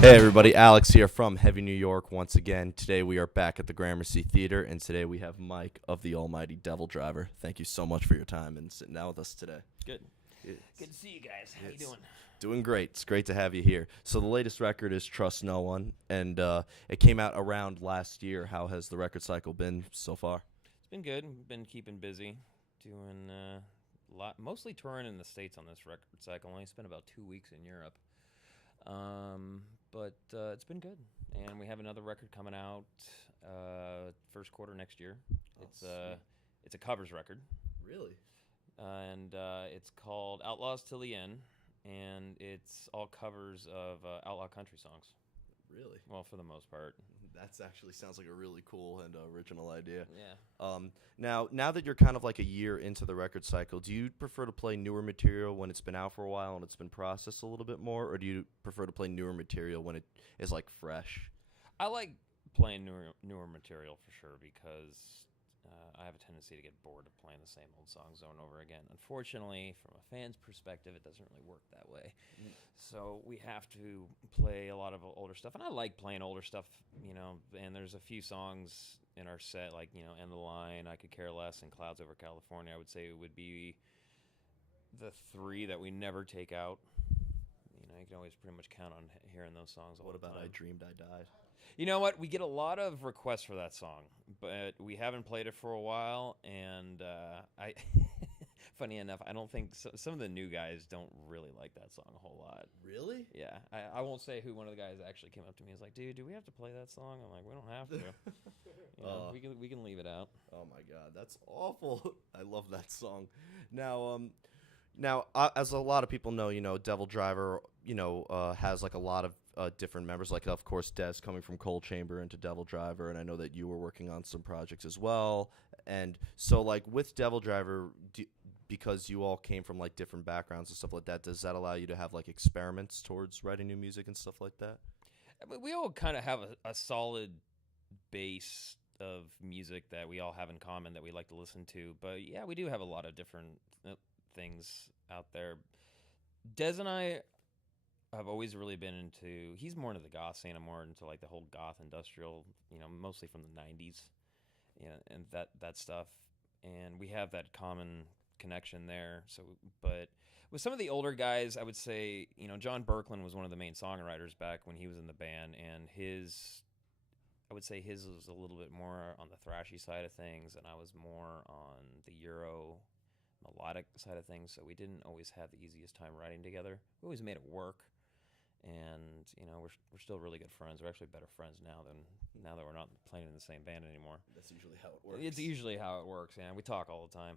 Hey everybody, Alex here from Heavy New York once again. Today we are back at the Gramercy Theater, and today we have Mike of the almighty DevilDriver. Thank you so much for your time and sitting down with us today. Good. Good to see you guys. How you doing? Doing great. It's great to have you here. So the latest record is Trust No One, and it came out around last year. How has the record cycle been so far? It's been good. We've been keeping busy, doing a lot, mostly touring in the States on this record cycle. Only spent about 2 weeks in Europe. But it's been good, and we have another record coming out first quarter next year. It's a covers record. Really? And it's called Outlaws Till the End, and it's all covers of outlaw country songs. Really? Well, for the most part. That actually sounds like a really cool and original idea. Yeah. Now that you're kind of like a year into the record cycle, do you prefer to play newer material when it's been out for a while and it's been processed a little bit more, or do you prefer to play newer material when it is like fresh? I like playing newer material for sure because I have a tendency to get bored of playing the same old songs over and over again. Unfortunately, from a fan's perspective, it doesn't really work that way. So we have to play a lot of older stuff, and I like playing older stuff, and there's a few songs in our set, like, End of the Line, I Could Care Less, and Clouds Over California. I would say it would be the three that we never take out. You can always pretty much count on hearing those songs all the time. What about I Dreamed I Died? You know what? We get a lot of requests for that song, but we haven't played it for a while, and I, funny enough, I don't think some of the new guys don't really like that song a whole lot. Really? Yeah. I won't say who one of the guys actually came up to me and was like, dude, do we have to play that song? I'm like, we don't have to. We can leave it out. Oh my God, that's awful. I love that song. Now, as a lot of people know, DevilDriver, has like a lot of different members. Like, of course, Des coming from Cold Chamber into DevilDriver, and I know that you were working on some projects as well. And so, like, with DevilDriver, because you all came from like different backgrounds and stuff like that, does that allow you to have like experiments towards writing new music and stuff like that? I mean, we all kind of have a solid base of music that we all have in common that we like to listen to. But yeah, we do have a lot of different things out there. Des and I have always really been into, he's more into the goth scene, I'm more into like the whole goth industrial, mostly from the 90s, and that stuff. And we have that common connection there. So, but with some of the older guys, I would say, John Berkland was one of the main songwriters back when he was in the band, and I would say his was a little bit more on the thrashy side of things, and I was more on the Euro melodic side of things, so we didn't always have the easiest time writing together. We always made it work, and we're still really good friends. We're actually better friends now that we're not playing in the same band anymore. That's usually how it works. It's usually how it works, and we talk all the time.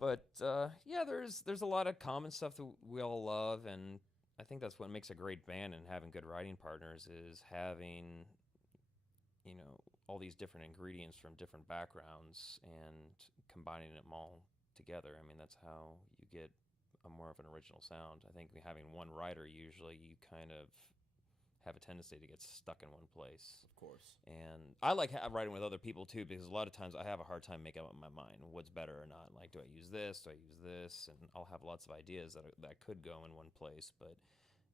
But yeah, there's a lot of common stuff that we all love, and I think that's what makes a great band and having good writing partners is having all these different ingredients from different backgrounds and combining them all together. I mean, that's how you get a more of an original sound. I think having one writer, usually you kind of have a tendency to get stuck in one place. Of course. And I like writing with other people too, because a lot of times I have a hard time making up in my mind what's better or not. Like, do I use this? Do I use this? And I'll have lots of ideas that could go in one place, but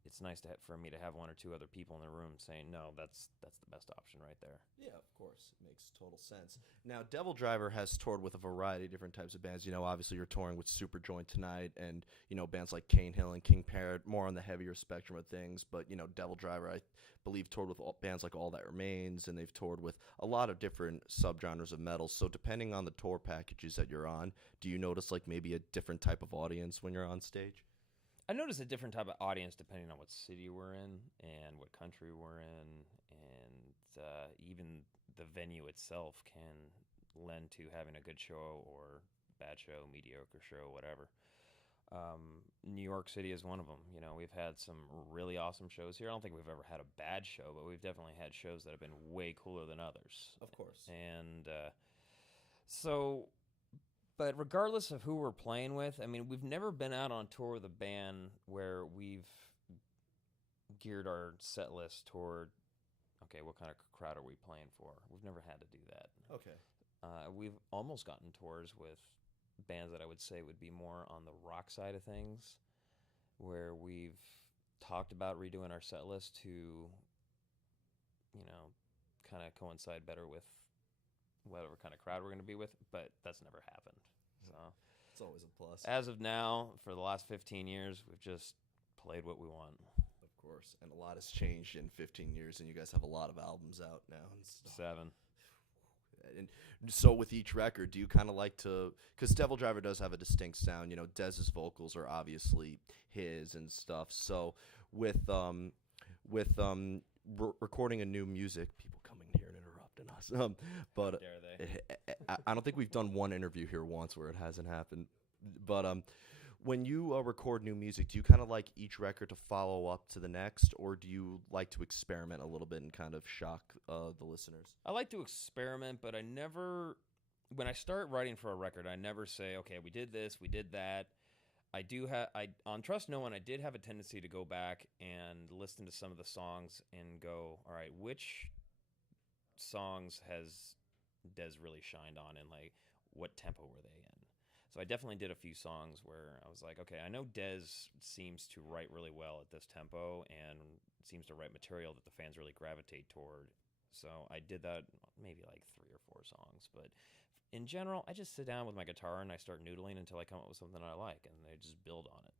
it's nice for me to have one or two other people in the room saying, no, that's the best option right there. Yeah, of course. It makes total sense. Now, DevilDriver has toured with a variety of different types of bands. Obviously you're touring with Superjoint tonight and, bands like Cane Hill and King Parrot, more on the heavier spectrum of things. But, DevilDriver, I believe, toured with bands like All That Remains, and they've toured with a lot of different subgenres of metal. So depending on the tour packages that you're on, do you notice like maybe a different type of audience when you're on stage? I notice a different type of audience depending on what city we're in and what country we're in, and even the venue itself can lend to having a good show or bad show, mediocre show, whatever. New York City is one of them. We've had some really awesome shows here. I don't think we've ever had a bad show, but we've definitely had shows that have been way cooler than others. Of course. And but regardless of who we're playing with, I mean, we've never been out on tour with a band where we've geared our set list toward, okay, what kind of crowd are we playing for? We've never had to do that. Okay. We've almost gotten tours with bands that I would say would be more on the rock side of things, where we've talked about redoing our set list to, kind of coincide better with whatever kind of crowd we're going to be with, but that's never happened. So It's always a plus. as of now, for the last 15 years, we've just played what we want. Of course. And a lot has changed in 15 years, and you guys have a lot of albums out now and stuff. 7. And so with each record, do you kind of like to, because DevilDriver does have a distinct sound, Dez's vocals are obviously his and stuff. So with recording a new music, people coming here and interrupting us. But Dare they? I don't think we've done one interview here once where it hasn't happened. But when you record new music, do you kind of like each record to follow up to the next, or do you like to experiment a little bit and kind of shock the listeners? I like to experiment, but I never, when I start writing for a record, I never say, okay, we did this, we did that. On Trust No One, I did have a tendency to go back and listen to some of the songs and go, all right, which songs has Dez really shined on, and like what tempo were they in? So I definitely did a few songs where I was like, okay, I know Dez seems to write really well at this tempo and seems to write material that the fans really gravitate toward. So I did that maybe like 3 or 4 songs, but in general, I just sit down with my guitar and I start noodling until I come up with something I like, and I just build on it.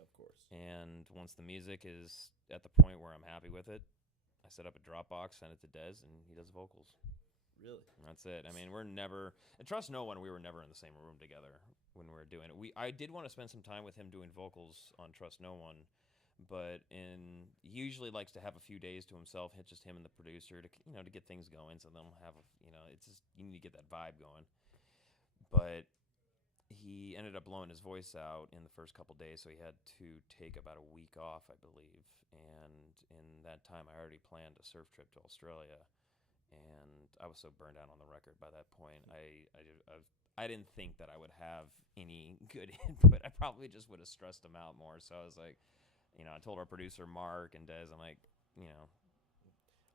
Of course. And once the music is at the point where I'm happy with it, I set up a Dropbox, send it to Dez, and he does vocals. Really? And that's it. I mean, we're never, and Trust No One, we were never in the same room together when we were doing it. I did want to spend some time with him doing vocals on Trust No One, but he usually likes to have a few days to himself, hit just him and the producer to get things going. So they'll have it's just, you need to get that vibe going. But he ended up blowing his voice out in the first couple days, so he had to take about a week off, I believe. And in that time, I already planned a surf trip to Australia, and I was so burned out on the record by that point. I didn't think that I would have any good input. I probably just would have stressed him out more. So I was like, I told our producer Mark and Dez, I'm like,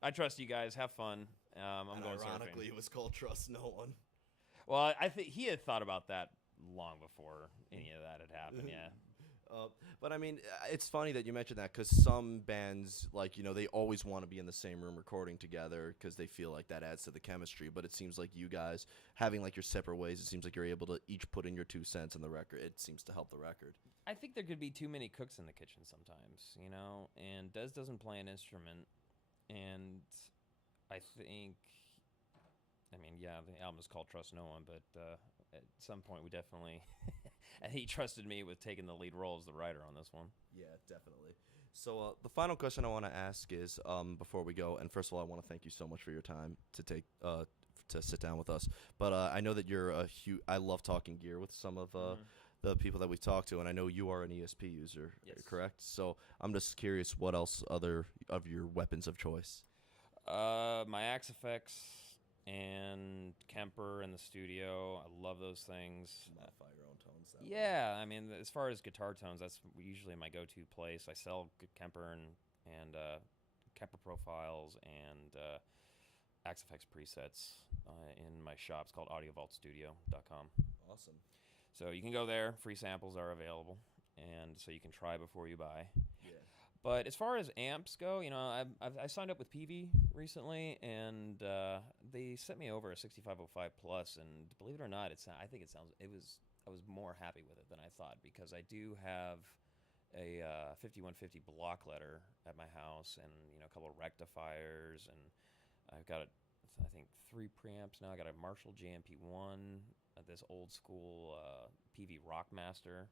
I trust you guys. Have fun. I'm going surfing. Ironically, it was called Trust No One. Well, I think he had thought about that long before any of that had happened. Yeah. But I mean, it's funny that you mentioned that, because some bands, like, they always want to be in the same room recording together because they feel like that adds to the chemistry. But it seems like you guys having like your separate ways, it seems like you're able to each put in your 2 cents in the record. It seems to help the record. I think there could be too many cooks in the kitchen sometimes, and Dez doesn't play an instrument. And I think, the album is called Trust No One, but at some point we definitely, and he trusted me with taking the lead role as the writer on this one. Yeah, definitely. So the final question I want to ask is, before we go, and first of all, I want to thank you so much for your time to sit down with us. But I know that you're I love talking gear with some of the people that we talked to, and I know you are an ESP user, yes. Correct? So I'm just curious, what else other of your weapons of choice? My Axe Effects and Kemper in the studio. I love those things. Modify your own tones. Yeah, as far as guitar tones, that's usually my go-to place. I sell Kemper and Kemper profiles and Axe Effects presets in my shop. It's called audiovaultstudio.com. Awesome. So you can go there. Free samples are available, and so you can try before you buy. Yeah. But as far as amps go, I signed up with PV recently, and they sent me over a 6505 Plus, and believe it or not, I was more happy with it than I thought, because I do have a 5150 block letter at my house, and a couple of rectifiers, and I've got I think 3 preamps now. I got a Marshall JMP1, this old school PV Rockmaster,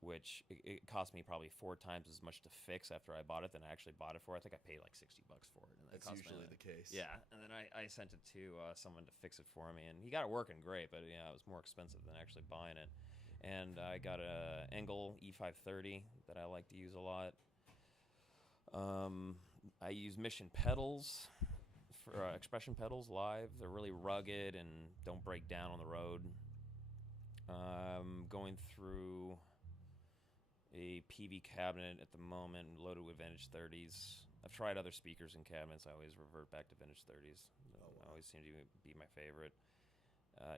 which it cost me probably 4 times as much to fix after I bought it than I actually bought it for. I think I paid like $60 for it. And that's usually the case. Yeah, and then I sent it to someone to fix it for me, and he got it working great, but it was more expensive than actually buying it. And I got a Engel E530 that I like to use a lot. I use Mission pedals, for expression pedals live. They're really rugged and don't break down on the road. Going through a PV cabinet at the moment loaded with vintage 30s. I've tried other speakers and cabinets. I always revert back to vintage 30s. Always seem to be my favorite.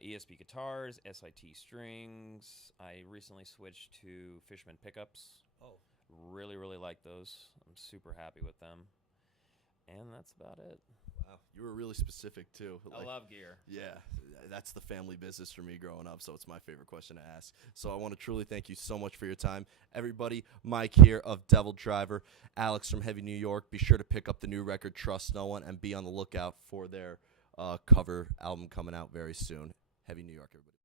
ESP guitars, SIT strings. I recently switched to Fishman pickups. Oh. really, really like those. I'm super happy with them. And that's about it. Wow, you were really specific too. I love gear. Yeah, that's the family business for me growing up, so it's my favorite question to ask. So I want to truly thank you so much for your time. Everybody, Mike here of DevilDriver, Alex from Heavy New York. Be sure to pick up the new record, Trust No One, and be on the lookout for their cover album coming out very soon. Heavy New York, everybody.